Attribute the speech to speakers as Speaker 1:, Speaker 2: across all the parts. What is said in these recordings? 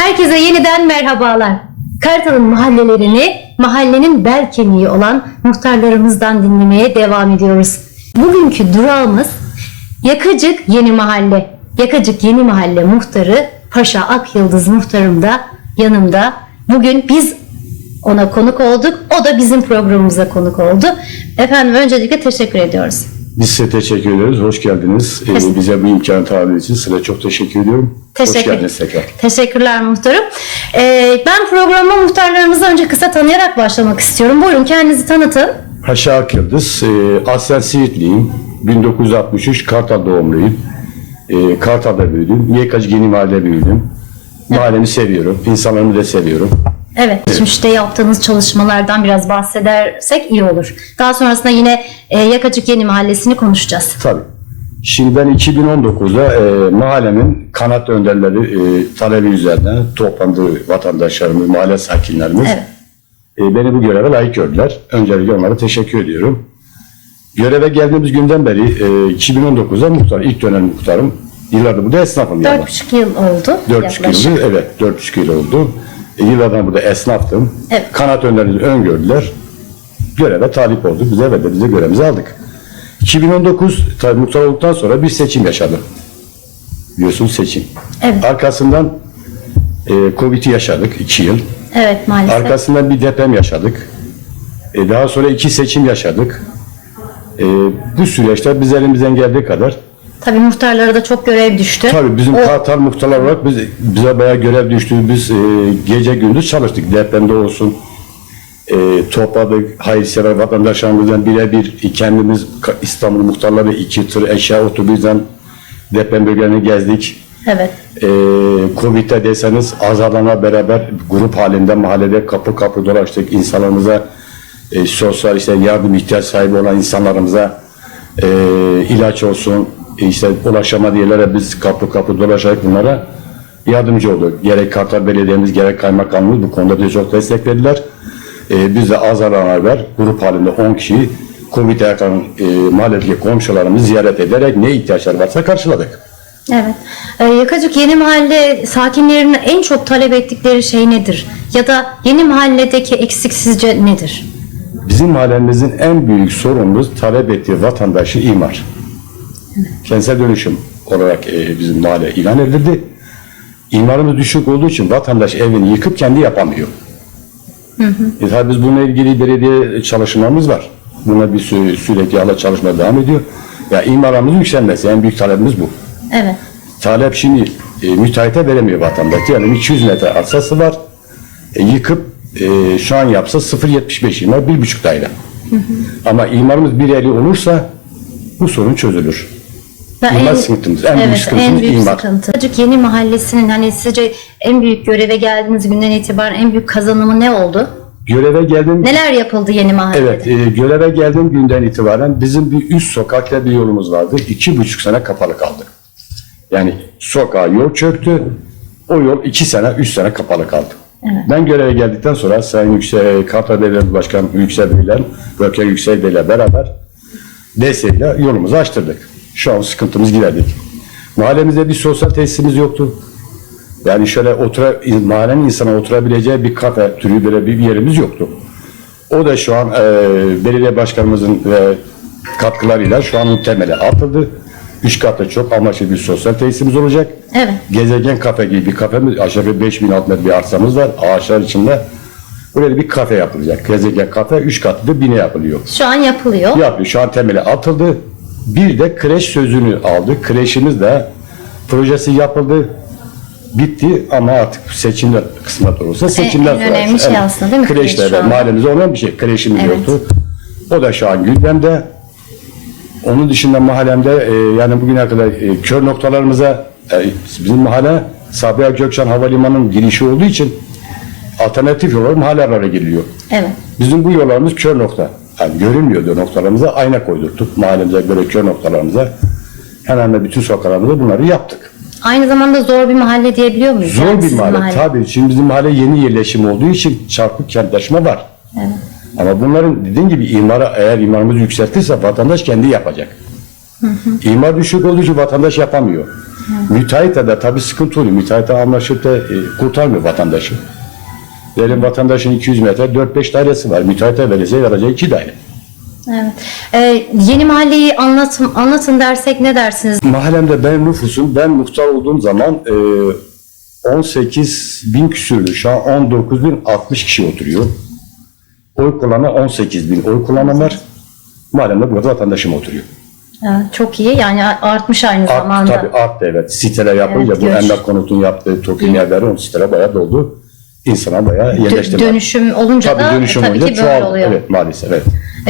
Speaker 1: Herkese yeniden merhabalar. Kartal'ın mahallelerini mahallenin bel kemiği olan muhtarlarımızdan dinlemeye devam ediyoruz. Bugünkü durağımız Yakacık Yeni Mahalle. Yakacık Yeni Mahalle muhtarı Paşa Akyıldız muhtarım da yanımda. Bugün biz ona konuk olduk. O da bizim programımıza konuk oldu. Efendim öncelikle teşekkür ediyoruz.
Speaker 2: Biz size teşekkür ederiz. Hoş geldiniz. Ee, bize bu imkanı tanıdığınız için size çok teşekkür ediyorum.
Speaker 1: Teşekkür-
Speaker 2: Hoş geldiniz tekrar.
Speaker 1: Teşekkürler muhtarım. Ee, ben programa muhtarlarımızı önce kısa tanıyarak başlamak istiyorum. Buyurun kendinizi tanıtın.
Speaker 2: Paşa Akyıldız. E, aslen Siirtliyim. 1963 Kartal doğumluyum. E, Kartal'da büyüdüm. Yekacı Yeni Mahalle'de büyüdüm. Mahallemi seviyorum. İnsanlarımı da seviyorum.
Speaker 1: Evet, geçmişte yaptığınız çalışmalardan biraz bahsedersek iyi olur. Daha sonrasında yine e, Yakacık Yeni Mahallesi'ni konuşacağız.
Speaker 2: Tabii. Şimdi ben 2019'da e, mahallemin kanat önderleri e, talebi üzerine toplandığı vatandaşlarımız, mahalle sakinlerimiz
Speaker 1: Evet.
Speaker 2: e, beni bu göreve layık gördüler. Öncelikle onlara teşekkür ediyorum. Göreve geldiğimiz günden beri e, 2019'da muhtar, ilk dönem muhtarım. Yıllardır burada esnafım yani.
Speaker 1: Dört buçuk yıl oldu
Speaker 2: 4,5
Speaker 1: yaklaşık.
Speaker 2: yıl, evet 4,5 yıl oldu. E, yıllardan burada esnaftım.
Speaker 1: Evet.
Speaker 2: Kanat önderimizi öngördüler. Göreve talip olduk. Biz evet de bize görevimizi aldık. 2019 tabii muhtar olduktan sonra bir seçim yaşadık. Biliyorsunuz seçim.
Speaker 1: Evet.
Speaker 2: Arkasından e, Covid'i yaşadık 2 yıl.
Speaker 1: Evet maalesef.
Speaker 2: Arkasından bir deprem yaşadık. E, daha sonra iki seçim yaşadık. E, bu süreçte biz elimizden geldiği kadar
Speaker 1: Tabii muhtarlara da çok görev düştü.
Speaker 2: Tabii bizim
Speaker 1: O-
Speaker 2: Kartal muhtarlar olarak biz, bize bayağı görev düştü. Biz e, gece gündüz çalıştık. Depremde olsun. E, topladık. Hayırsever vatandaşlarımızdan birebir kendimiz Ka- İstanbul muhtarları iki tır eşya otobüsten deprem bölgelerini gezdik.
Speaker 1: Evet.
Speaker 2: E, Covid'de deseniz azalana beraber grup halinde mahallede kapı kapı dolaştık. İnsanlarımıza e, sosyal işte yardım ihtiyaç sahibi olan insanlarımıza e, ilaç olsun e, işte ulaşamadığı yerlere biz kapı kapı dolaşarak bunlara yardımcı olduk. Gerek Kartal Belediye'miz gerek kaymakamımız bu konuda bize çok destek verdiler. E, biz de azalana haber grup halinde 10 kişi Covid'e yakın e, mahalledeki komşularımızı ziyaret ederek ne ihtiyaçları varsa karşıladık.
Speaker 1: Evet. Ee, Yakacık Yeni Mahalle sakinlerinin en çok talep ettikleri şey nedir? Ya da Yeni Mahalledeki eksik sizce nedir?
Speaker 2: Bizim mahallemizin en büyük sorunumuz talep ettiği vatandaşı imar. Kentsel dönüşüm olarak e, bizim mahalle ilan edildi. İmarımız düşük olduğu için vatandaş evini yıkıp kendi yapamıyor. E, tabii biz bununla ilgili belediye çalışmalarımız var. Buna bir sü- sürekli hala çalışmaya devam ediyor. Ya imarımızın yükselmesi en büyük talebimiz bu.
Speaker 1: Evet.
Speaker 2: Talep şimdi e, müteahhite veremiyor vatandaş. Yani 200 metre arsası var. E, yıkıp e, şu an yapsa 0.75 imar, 1.5 daire. Ama imarımız 1.50 olursa bu sorun çözülür.
Speaker 1: Ve
Speaker 2: İmar sıkıntımız, en büyük
Speaker 1: evet,
Speaker 2: sıkıntımız
Speaker 1: en büyük
Speaker 2: imar.
Speaker 1: sıkıntı. Yakacık Yeni Mahallesi'nin hani sizce en büyük göreve geldiğiniz günden itibaren en büyük kazanımı ne oldu?
Speaker 2: Göreve geldiğim
Speaker 1: Neler yapıldı Yeni Mahalle'de?
Speaker 2: Evet, e, göreve geldiğim günden itibaren bizim bir üst sokakta bir yolumuz vardı. İki buçuk sene kapalı kaldı. Yani sokağa yol çöktü. O yol iki sene, üç sene kapalı kaldı. Ben göreve geldikten sonra Sayın Yüksel, Kartal Belediye Başkanı Yüksel Bey'le, Gökhan Yüksel Bey'le beraber desteğiyle yolumuzu açtırdık. Şu an sıkıntımız giderdik. Mahallemizde bir sosyal tesisimiz yoktu. Yani şöyle otura, mahallenin insana oturabileceği bir kafe türü böyle bir yerimiz yoktu. O da şu an e, belediye başkanımızın ve katkılarıyla şu an temeli atıldı. Üç katlı çok amaçlı bir sosyal tesisimiz olacak.
Speaker 1: Evet.
Speaker 2: Gezegen kafe gibi bir kafemiz, aşağı yukarı 5000 metre bir arsamız var. Ağaçlar içinde. Buraya bir kafe yapılacak. Gezegen kafe, üç katlı bir bina yapılıyor.
Speaker 1: Şu an yapılıyor.
Speaker 2: Yapıyor. Şu an temeli atıldı. Bir de kreş sözünü aldı. Kreşimiz de projesi yapıldı. Bitti ama artık seçimler kısmet olursa seçimler
Speaker 1: en
Speaker 2: sonra.
Speaker 1: önemli şey aslında değil mi kreş
Speaker 2: Kreşler
Speaker 1: anda?
Speaker 2: mahallemizde olan bir şey. Kreşimiz
Speaker 1: Evet.
Speaker 2: yoktu. O da şu an gündemde. Onun dışında mahallemde e, yani bugüne kadar e, kör noktalarımıza e, bizim mahalle Sabiha Gökçen Havalimanı'nın girişi olduğu için alternatif yollar mahallelerine giriliyor.
Speaker 1: Evet.
Speaker 2: Bizim bu yollarımız kör nokta. Yani görünmüyordu noktalarımıza ayna koydurttuk. Mahallemize böyle kör noktalarımıza. Hemen hemen bütün sokaklarımızda bunları yaptık.
Speaker 1: Aynı zamanda zor bir mahalle diyebiliyor muyuz?
Speaker 2: Zor
Speaker 1: Yani
Speaker 2: bir
Speaker 1: sizin
Speaker 2: mahalle. Tabii şimdi bizim mahalle yeni yerleşim olduğu için çarpık kentleşme var.
Speaker 1: Evet.
Speaker 2: Ama bunların dediğim gibi imara eğer imarımız yükseltirse vatandaş kendi yapacak. İmar düşük olduğu için vatandaş yapamıyor. Müteahhite de tabii sıkıntı oluyor. Müteahhite anlaşıp da e, kurtarmıyor vatandaşı. Diyelim vatandaşın 200 metre 4-5 dairesi var. Müteahhite vereceği vereceği 2 daire.
Speaker 1: Evet. Ee, yeni mahalleyi anlatın, anlatın dersek ne dersiniz?
Speaker 2: Mahallemde ben nüfusum, ben muhtar olduğum zaman e, 18 bin küsürdü. Şu an 19 bin 60 kişi oturuyor. Oy kullanan 18 bin oy kullanan var. Mahallemde burada vatandaşım oturuyor.
Speaker 1: Evet, çok iyi yani artmış aynı
Speaker 2: Art,
Speaker 1: zamanda.
Speaker 2: tabii arttı evet. Siteler yapınca
Speaker 1: Evet,
Speaker 2: bu emlak konutun yaptığı tokin yerleri o sitelere bayağı doldu. İnsana bayağı yerleştirme.
Speaker 1: dönüşüm olunca
Speaker 2: tabii
Speaker 1: da
Speaker 2: dönüşüm
Speaker 1: tabii
Speaker 2: olunca
Speaker 1: ki böyle oluyor.
Speaker 2: Evet maalesef evet.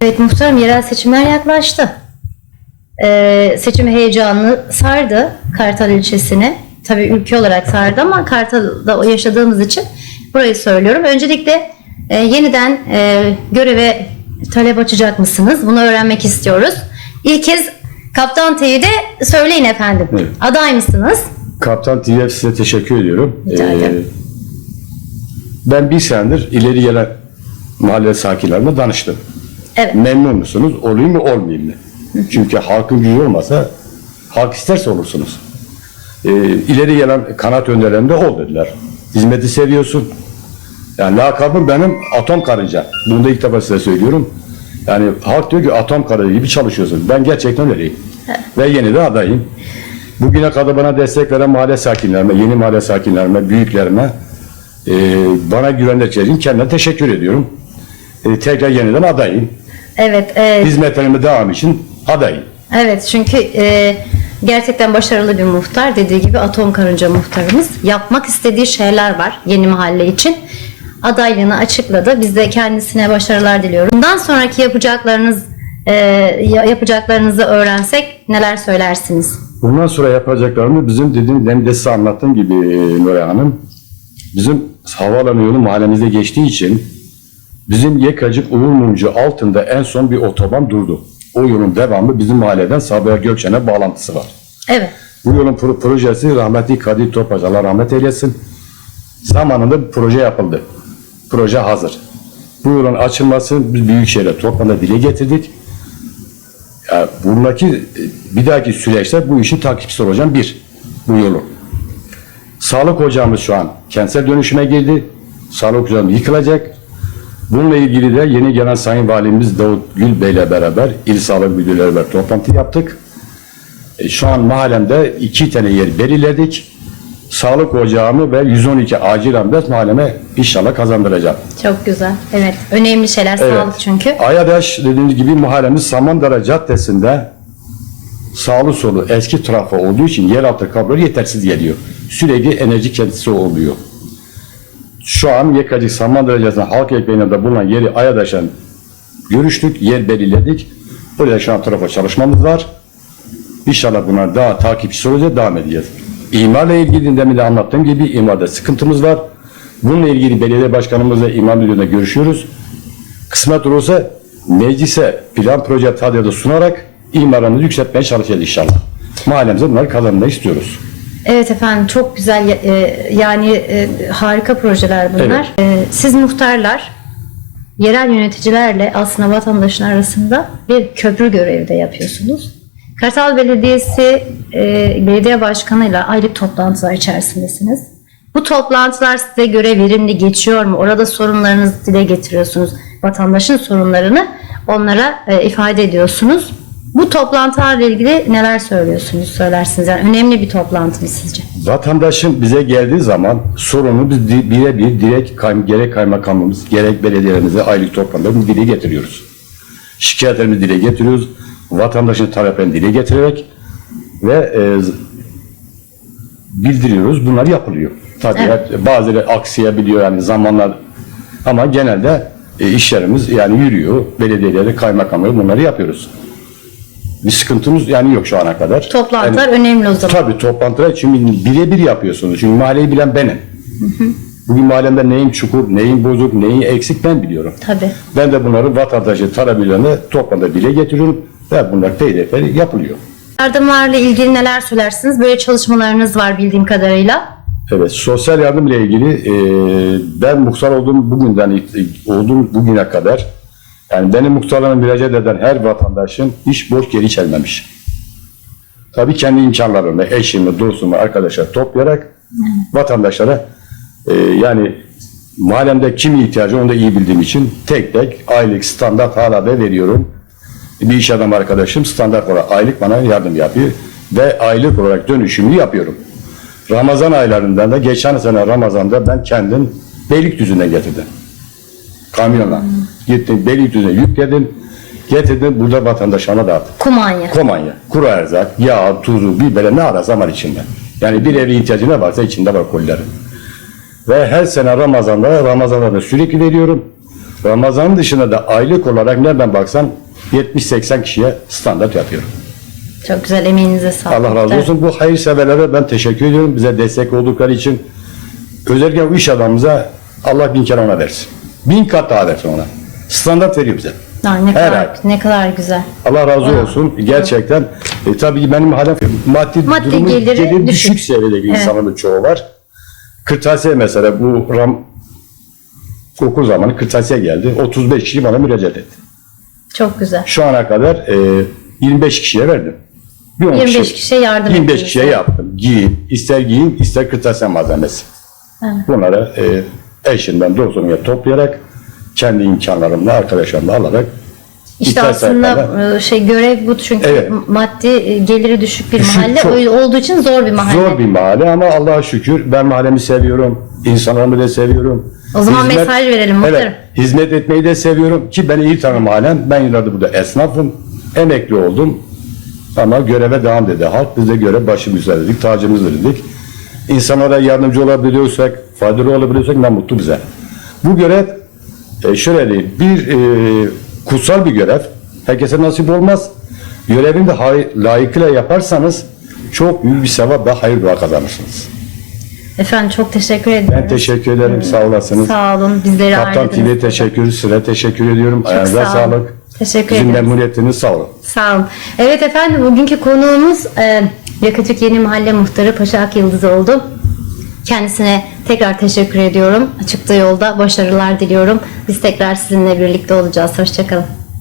Speaker 1: Evet muhtarım yerel seçimler yaklaştı. Ee, seçim heyecanlı sardı Kartal ilçesini. Tabii ülke olarak sardı ama Kartal'da yaşadığımız için burayı söylüyorum. Öncelikle e, yeniden e, göreve talep açacak mısınız? Bunu öğrenmek istiyoruz. İlk kez Kaptan T'yi de söyleyin efendim.
Speaker 2: Evet.
Speaker 1: Aday mısınız?
Speaker 2: Kaptan TF size teşekkür ediyorum. Ee,
Speaker 1: Rica ederim.
Speaker 2: Ben bir senedir ileri gelen mahalle sakinlerine danıştım.
Speaker 1: Evet.
Speaker 2: Memnun musunuz? Olayım mı olmayayım mı? Çünkü halkın gücü olmasa halk isterse olursunuz. Ee, ileri gelen kanat önderlerinde ol dediler. Hizmeti seviyorsun. Yani lakabım benim atom karınca. Bunu da ilk defa size söylüyorum. Yani halk diyor ki atom karınca gibi çalışıyorsun. Ben gerçekten öyleyim. Ve yeni de adayım. Bugüne kadar bana destek veren mahalle sakinlerime, yeni mahalle sakinlerime, büyüklerime, e, bana güvenlikleri için kendine teşekkür ediyorum. E, tekrar yeniden adayım.
Speaker 1: Evet. e,
Speaker 2: Hizmetlerime devam için adayım.
Speaker 1: Evet çünkü e, gerçekten başarılı bir muhtar. Dediği gibi atom karınca muhtarımız. Yapmak istediği şeyler var yeni mahalle için. Adaylığını açıkladı. Biz de kendisine başarılar diliyorum. Bundan sonraki yapacaklarınız e, ya- yapacaklarınızı öğrensek neler söylersiniz?
Speaker 2: Bundan sonra yapacaklarımı bizim dediğim, demin de size anlattığım gibi e, Nuray Hanım, bizim havaalanı yolu mahallemizde geçtiği için bizim Yekacık Uğur Mumcu altında en son bir otoban durdu. O yolun devamı bizim mahalleden Sabiha Gökçen'e bağlantısı var.
Speaker 1: Evet.
Speaker 2: Bu yolun pro- projesi rahmetli Kadir Topaş, Allah rahmet eylesin. Zamanında bir proje yapıldı. Proje hazır. Bu yolun açılması biz Büyükşehir'e toplamda dile getirdik. Ya buradaki e, bir dahaki süreçte bu işin takipçisi olacağım bir. Bu yolu. Sağlık ocağımız şu an kentsel dönüşüme girdi. Sağlık ocağımız yıkılacak. Bununla ilgili de yeni gelen Sayın Valimiz Davut Gül Bey ile beraber İl Sağlık Müdürleri ile toplantı yaptık. E, Şu an mahallemde iki tane yer belirledik. Sağlık ocağımı ve 112 acil ambulans mahalleme inşallah kazandıracağım.
Speaker 1: Çok güzel. Evet. Önemli şeyler sağlık çünkü.
Speaker 2: Ayadaş dediğimiz gibi mahallemiz Samandara Caddesi'nde sağlı solu eski trafo olduğu için yeraltı kabloları yetersiz geliyor. Sürekli enerji kesintisi oluyor. Şu an Yekacık Samandara Caddesi'nde halk ekmeğinde bulunan yeri Ayadaş'tan görüştük, yer belirledik. Buraya şu an trafo çalışmamız var. İnşallah bunlar daha takipçisi olacak, devam edeceğiz. İmarla ilgili demin de anlattığım gibi imarda sıkıntımız var. Bununla ilgili belediye başkanımızla imar müdürüne görüşüyoruz. Kısmet olursa meclise plan proje tadyada sunarak imarını yükseltmeye çalışacağız inşallah. Mahallemize bunları kazanmayı istiyoruz.
Speaker 1: Evet efendim çok güzel e, yani e, harika projeler bunlar. E, siz muhtarlar yerel yöneticilerle aslında vatandaşın arasında bir köprü görevi de yapıyorsunuz. Kartal Belediyesi e, belediye başkanıyla aylık toplantılar içerisindesiniz. Bu toplantılar size göre verimli geçiyor mu? Orada sorunlarınızı dile getiriyorsunuz. Vatandaşın sorunlarını onlara e, ifade ediyorsunuz. Bu toplantılarla ilgili neler söylüyorsunuz, söylersiniz? Yani önemli bir toplantı mı sizce?
Speaker 2: Vatandaşın bize geldiği zaman sorunu biz birebir direkt kay- gerek kaymakamımız gerek belediyelerimize aylık toplantıda dile getiriyoruz. Şikayetlerimizi dile getiriyoruz. Vatandaşın taleplerini dile getirerek ve e, bildiriyoruz. Bunlar yapılıyor. Tabii
Speaker 1: Evet.
Speaker 2: bazıları aksayabiliyor yani zamanlar ama genelde e, işlerimiz yani yürüyor. Belediyeleri, kaymakamları bunları yapıyoruz. Bir sıkıntımız yani yok şu ana kadar.
Speaker 1: Toplantılar
Speaker 2: Yani-
Speaker 1: önemli o zaman.
Speaker 2: Tabii toplantılar çünkü birebir yapıyorsunuz. Çünkü mahalleyi bilen benim. Bugün mahallemde neyin çukur, neyin bozuk, neyin eksik ben biliyorum.
Speaker 1: Tabii.
Speaker 2: Ben de bunları vatandaşı talebelerine toplantıda dile getiriyorum ve bunlar teyitleri yapılıyor.
Speaker 1: Yardımlarla ilgili neler söylersiniz? Böyle çalışmalarınız var bildiğim kadarıyla.
Speaker 2: Evet, sosyal yardım ile ilgili e, ben muhtar olduğum bugünden olduğum bugüne kadar yani benim muhtarlarına müracaat eden her vatandaşın hiç boş geri çelmemiş. Tabii kendi imkanlarımla, eşimi, dostumu, arkadaşlar toplayarak vatandaşlara e, yani mahallemde kim ihtiyacı onu da iyi bildiğim için tek tek aylık standart harabe veriyorum. Bir iş adamı arkadaşım standart olarak aylık bana yardım yapıyor ve aylık olarak dönüşümü yapıyorum. Ramazan aylarında da geçen sene Ramazan'da ben kendim Beylikdüzü'ne getirdim. Kamyonla. Gittim Beylikdüzü'ne yükledim. Getirdim burada vatandaşlarına dağıttım.
Speaker 1: Kumanya.
Speaker 2: Komanya, kuru erzak, yağ, tuzu, biberi ne ararsan var içinde. Yani bir evin ihtiyacı ne varsa içinde var kolilerin. Ve her sene Ramazan'da, Ramazan'da da sürekli veriyorum. Ramazan dışında da aylık olarak nereden baksam 70-80 kişiye standart yapıyorum.
Speaker 1: Çok güzel emeğinize sağlık.
Speaker 2: Allah razı olsun. Bu hayırseverlere ben teşekkür ediyorum. Bize destek oldukları için. Özellikle bu iş adamımıza Allah bin kere ona versin. Bin kat daha versin ona. Standart veriyor bize.
Speaker 1: Aa, ne kadar
Speaker 2: ay.
Speaker 1: ne kadar güzel.
Speaker 2: Allah razı olsun. Gerçekten e, tabii benim halem maddi,
Speaker 1: Maddi
Speaker 2: durumu
Speaker 1: geliri
Speaker 2: gelir
Speaker 1: düşük.
Speaker 2: düşük seviyede insanların çoğu var. Kırtasiye mesela bu ram okul zamanı kırtasiye geldi. 35 kişi bana müracaat etti.
Speaker 1: Çok güzel.
Speaker 2: Şu ana kadar e, 25 kişiye verdim. Bir on
Speaker 1: 25 kişiye yardım
Speaker 2: 25
Speaker 1: ettiniz.
Speaker 2: kişiye yaptım. Giyim, ister giyim, ister kırtasiye malzemesi.
Speaker 1: Evet.
Speaker 2: Bunları e, eşinden, dostumla toplayarak kendi imkanlarımla, arkadaşlarımla alarak
Speaker 1: İşte aslında e, şey görev bu çünkü
Speaker 2: Evet.
Speaker 1: maddi e, geliri düşük bir
Speaker 2: Düşük,
Speaker 1: mahalle
Speaker 2: çok.
Speaker 1: olduğu için zor bir mahalle.
Speaker 2: Zor bir mahalle ama Allah'a şükür ben mahallemi seviyorum. insanlarımı da seviyorum.
Speaker 1: O zaman mesaj verelim muhtarım.
Speaker 2: Evet, hizmet etmeyi de seviyorum ki beni iyi tanır mahallem. Ben yıllardır burada esnafım. Emekli oldum. Ama göreve devam dedi halk. Biz de görev başımızda dedik, tacımızdır dedik. İnsanlara yardımcı olabiliyorsak, faydalı olabiliyorsak ne mutlu bize. Bu görev e, şöyle değil, bir e, kutsal bir görev. Herkese nasip olmaz. Görevini de layıkıyla yaparsanız çok büyük bir sevap ve hayır dua kazanırsınız.
Speaker 1: Efendim çok teşekkür ederim.
Speaker 2: Ben teşekkür ederim. Sağ olasınız.
Speaker 1: Sağ olun. Bizleri
Speaker 2: Kaptan. TV'ye teşekkür, size teşekkür ediyorum. Ayağınıza
Speaker 1: sağ olun.
Speaker 2: sağlık.
Speaker 1: Teşekkür
Speaker 2: Bizim
Speaker 1: ederiz.
Speaker 2: memnuniyetiniz sağ olun.
Speaker 1: Sağ olun. Evet efendim bugünkü konuğumuz e, Yakacık Yeni Mahalle Muhtarı Paşa Akyıldız oldu. Kendisine tekrar teşekkür ediyorum. Çıktığı yolda başarılar diliyorum. Biz tekrar sizinle birlikte olacağız. Hoşçakalın.